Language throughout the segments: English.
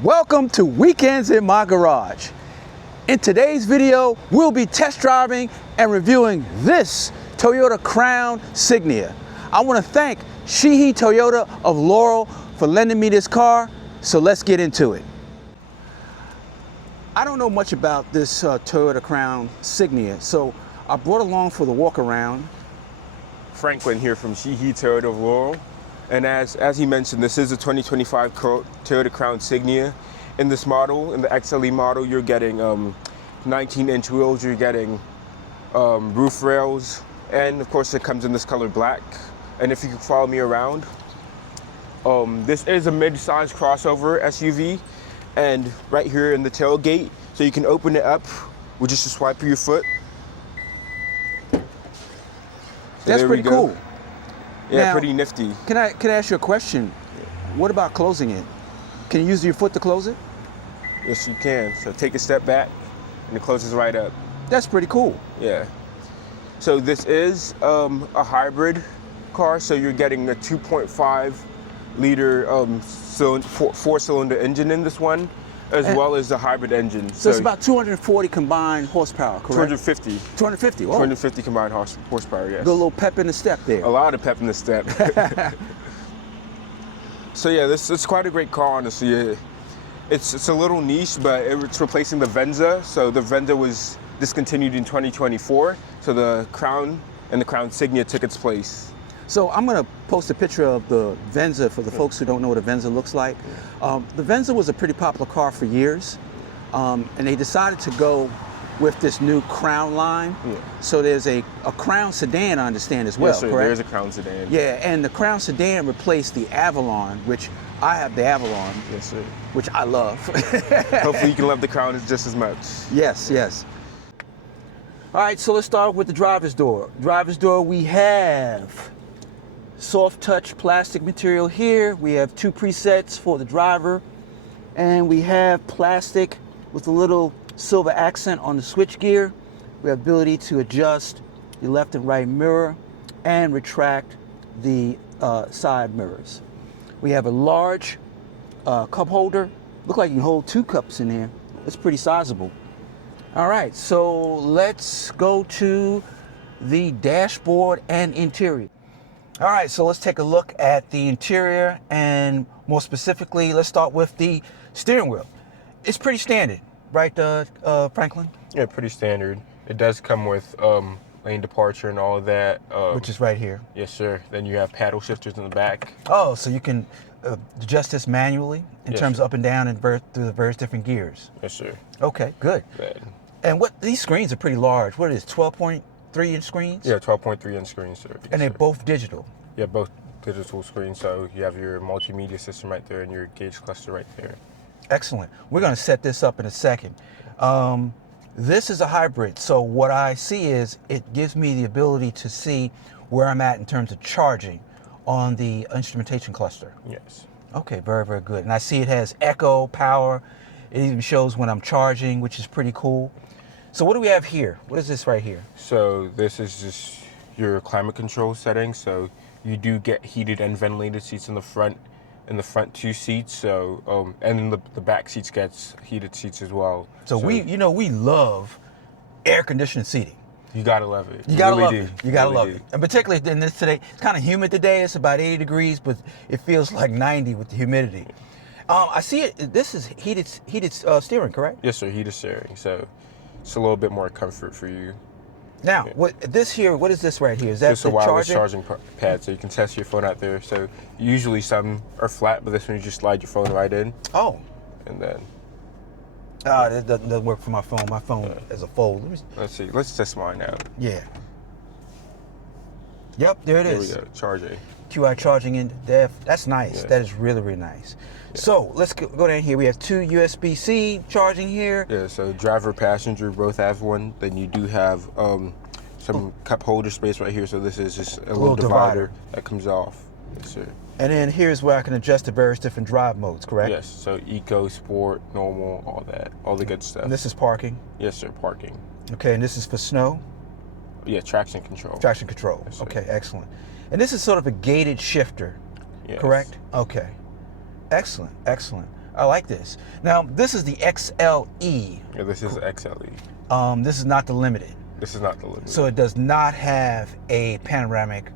Welcome to Weekends in My Garage. In today's video, we'll be test driving and reviewing this Toyota Crown Signia. I want to thank Shihi Toyota of Laurel for lending me this car, so let's get into it. I don't know much about this Toyota Crown Signia, so I brought along for the walk around. Franklin here from Shihi Toyota of Laurel. And as he mentioned, this is a 2025 Toyota Crown Signia. In this model, in the XLE model, you're getting 19-inch wheels, you're getting roof rails, and of course it comes in this color black. And if you can follow me around, this is a mid-size crossover SUV, and right here in the tailgate, so you can open it up with just a swipe of your foot. So that's pretty cool. Yeah, now, pretty nifty. Can I ask you a question? What about closing it? Can you use your foot to close it? Yes, you can. So take a step back, and it closes right up. That's pretty cool. Yeah. So this is a hybrid car. So you're getting a 2.5 liter four-cylinder engine in this one, as well as the hybrid engine. So it's about 240 combined horsepower, correct? 250. 250, whoa. 250 combined horsepower, yes. Good little pep in the step there. A lot of pep in the step. So yeah, this is quite a great car, honestly. It's a little niche, but it's replacing the Venza. So the Venza was discontinued in 2024. So the Crown and the Crown Signia took its place. So I'm going to post a picture of the Venza for the folks who don't know what a Venza looks like. The Venza was a pretty popular car for years, and they decided to go with this new Crown line. Yeah. So there's a Crown sedan, I understand, as well, yes, sir, correct? There is a Crown sedan. Yeah, and the Crown sedan replaced the Avalon, which I have the Avalon. Yes, sir. Which I love. Hopefully you can love the Crown just as much. Yes, yes. All right, so let's start with the driver's door. Driver's door, we have soft touch plastic material here. We have two presets for the driver, and we have plastic with a little silver accent on the switch gear. We have ability to adjust the left and right mirror and retract the side mirrors. We have a large cup holder. Look like you can hold 2 cups in there. It's pretty sizable. All right, so let's go to the dashboard and interior. All right, so let's take a look at the interior, and more specifically, let's start with the steering wheel. It's pretty standard, right, Franklin? Yeah, pretty standard. It does come with lane departure and all of that. Which is right here. Yes, sir. Then you have paddle shifters in the back. Oh, so you can adjust this manually in terms of up and down and through the various different gears. Yes, sir. Okay, good. And these screens are pretty large. What is 12.3-inch screens? Yeah, 12.3-inch screens, sir. Yes, and they're both digital. Yeah, both digital screens. So you have your multimedia system right there and your gauge cluster right there. Excellent. We're going to set this up in a second. This is a hybrid, so what I see is it gives me the ability to see where I'm at in terms of charging on the instrumentation cluster. Yes. Okay, very, very good. And I see it has echo, power. It even shows when I'm charging, which is pretty cool. So what do we have here? What is this right here? So this is just your climate control settings. So you do get heated and ventilated seats in the front 2 seats. So and then the back seats gets heated seats as well. So we love air conditioned seating. You gotta love it. You gotta love it. You gotta love it. And particularly in this today, it's kind of humid today. It's about 80 degrees, but it feels like 90 with the humidity. I see it. This is heated steering, correct? Yes, sir. Heated steering. So it's a little bit more comfort for you. Now, what is this right here? Is that just a wireless charging pad, so you can test your phone out there. So usually some are flat, but this one you just slide your phone right in. Oh. And then. That doesn't work for my phone. My phone is a fold. Let's see. Let's test mine out. Yeah. Yep, there it is. There we go. Charging. QI charging in def. That's nice. Yeah. That is really, really nice. Yeah. So let's go down here. We have 2 USB-C charging here. Yeah, so driver, passenger both have one. Then you do have some cup holder space right here. So this is just a little divider that comes off. Yes, sir. And then here's where I can adjust the various different drive modes, correct? Yes, so eco, sport, normal, all that, all the good stuff. And this is parking? Yes, sir, parking. Okay, and this is for snow? Yeah, traction control. Traction control. Yes, okay, excellent. And this is sort of a gated shifter, correct? Okay. Excellent, excellent. I like this. Now, this is the XLE. Yeah, this is XLE. This is not the Limited. This is not the Limited. So it does not have a panoramic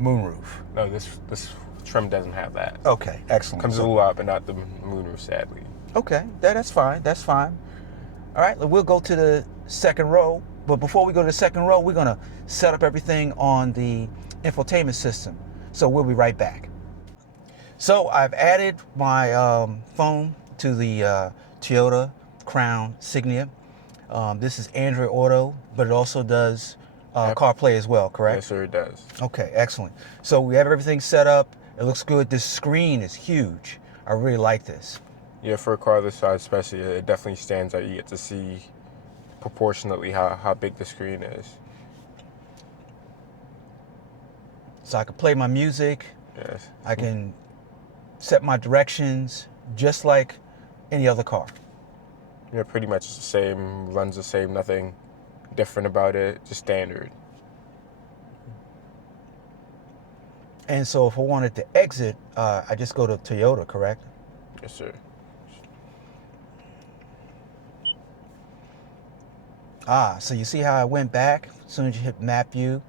moonroof. No, this trim doesn't have that. Okay, excellent. Comes a little out, but not the moonroof, sadly. Okay, that's fine. That's fine. All right, we'll go to the second row. But before we go to the second row, we're going to set up everything on the infotainment system. So we'll be right back. So I've added my phone to the Toyota Crown Signia. This is Android Auto, but it also does CarPlay as well, correct? Yes, sir, it does. Okay, excellent. So we have everything set up. It looks good. This screen is huge. I really like this. Yeah, for a car this size especially, it definitely stands out. You get to see proportionately how big the screen is. So I can play my music. Yes. I can set my directions just like any other car. Yeah, pretty much the same, runs the same, nothing different about it, just standard. And so if I wanted to exit, I just go to Toyota, correct? Yes, sir. So you see how I went back as soon as you hit map view?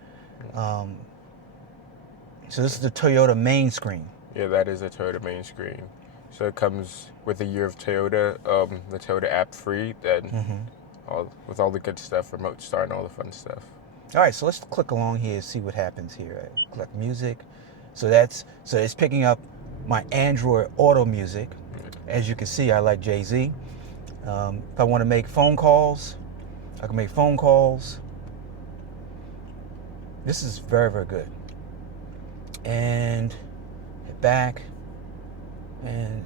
So this is the Toyota main screen. Yeah, that is a Toyota main screen. So it comes with a year of Toyota, the Toyota app free, then with all the good stuff, remote start and all the fun stuff. All right, so let's click along here and see what happens here. I click music. So it's picking up my Android Auto music. As you can see, I like Jay-Z. If I want to make phone calls, I can make phone calls. This is very, very good. And hit back. And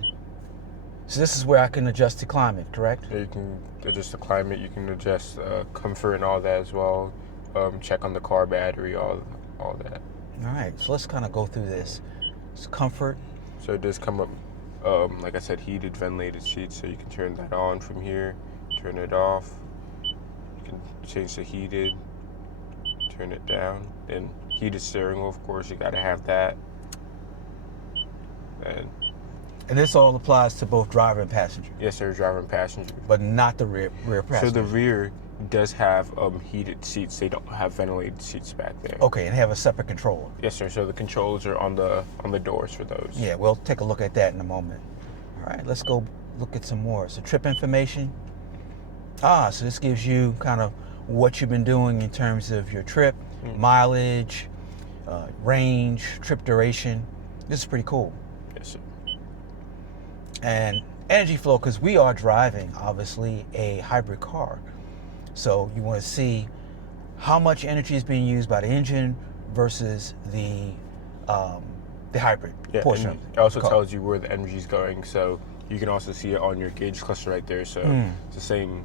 so this is where I can adjust the climate, correct? Yeah, you can adjust the climate, you can adjust comfort and all that as well. Check on the car battery, all that. All right, so let's kind of go through this. It's comfort. So it does come up, like I said, heated, ventilated seats, so you can turn that on from here, turn it off. You can change the heated, turn it down. Then heated steering wheel, of course, you gotta have that. And this all applies to both driver and passenger. Yes, sir, driver and passenger. But not the rear passenger. So the rear does have heated seats. They don't have ventilated seats back there. Okay, and have a separate controller. Yes, sir. So the controls are on the doors for those. Yeah, we'll take a look at that in a moment. All right, let's go look at some more. So trip information. So this gives you kind of what you've been doing in terms of your trip, mileage, range, trip duration. This is pretty cool. Yes, sir. And energy flow, because we are driving, obviously, a hybrid car. So you want to see how much energy is being used by the engine versus the hybrid portion. And it also tells you where the energy is going, so you can also see it on your gauge cluster right there. So it's the same.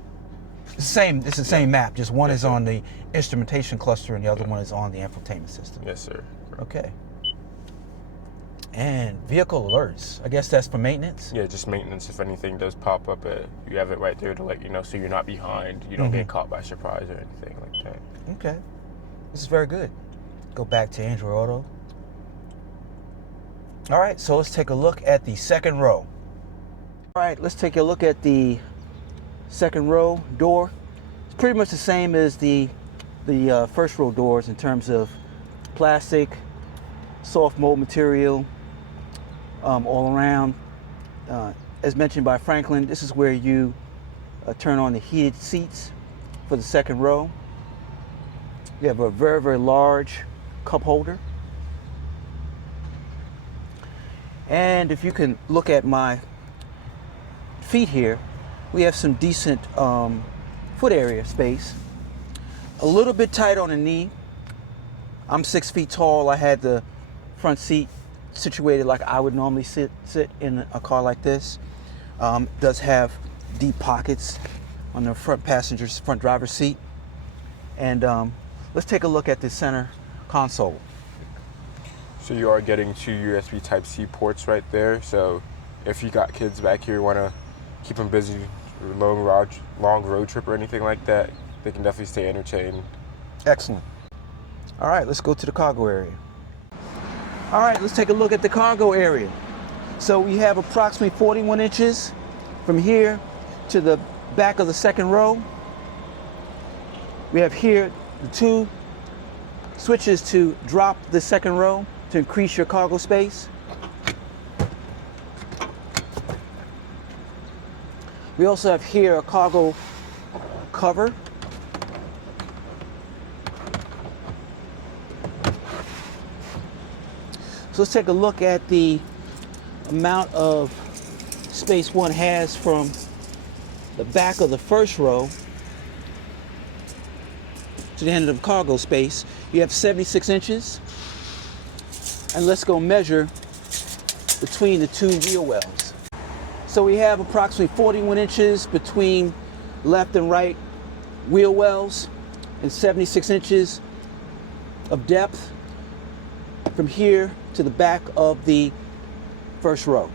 It's the same map. Just one is on the instrumentation cluster, and the other one is on the infotainment system. Yes, sir. Okay. And vehicle alerts. I guess that's for maintenance? Yeah, just maintenance. If anything does pop up, you have it right there to let you know, so you're not behind. You don't get caught by surprise or anything like that. Okay. This is very good. Go back to Android Auto. All right, so let's take a look at the second row. All right, let's take a look at the second row door. It's pretty much the same as the first row doors in terms of plastic, soft mold material, all around. As mentioned by Franklin, this is where you turn on the heated seats for the second row. You have a very, very large cup holder. And if you can look at my feet here, we have some decent foot area space. A little bit tight on the knee. I'm 6 feet tall. I had the front seat situated like I would normally sit in a car like this. Does have deep pockets on the front driver's seat. And let's take a look at the center console. So you are getting 2 USB Type-C ports right there. So if you got kids back here, want to keep them busy, long road trip or anything like that, they can definitely stay entertained. Excellent. All right, let's go to the cargo area. All right, let's take a look at the cargo area. So we have approximately 41 inches from here to the back of the second row. We have here the 2 switches to drop the second row to increase your cargo space. We also have here a cargo cover. So let's take a look at the amount of space one has from the back of the first row to the end of the cargo space. You have 76 inches. And let's go measure between the 2 wheel wells. So we have approximately 41 inches between left and right wheel wells and 76 inches of depth from here to the back of the first row.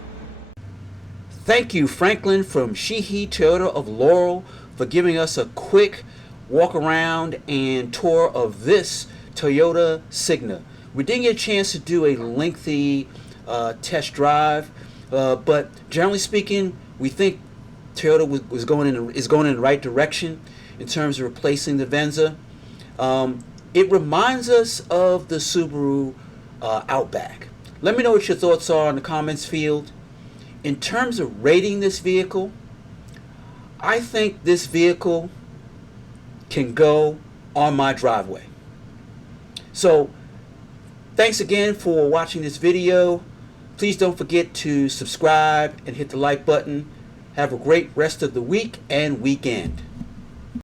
Thank you, Franklin from Sheehy Toyota of Laurel, for giving us a quick walk around and tour of this Toyota Signia. We didn't get a chance to do a lengthy test drive, but generally speaking, we think Toyota is going in the right direction in terms of replacing the Venza. It reminds us of the Subaru Outback. Let me know what your thoughts are in the comments field. In terms of rating this vehicle, I think this vehicle can go on my driveway. So thanks again for watching this video. Please don't forget to subscribe and hit the like button. Have a great rest of the week and weekend.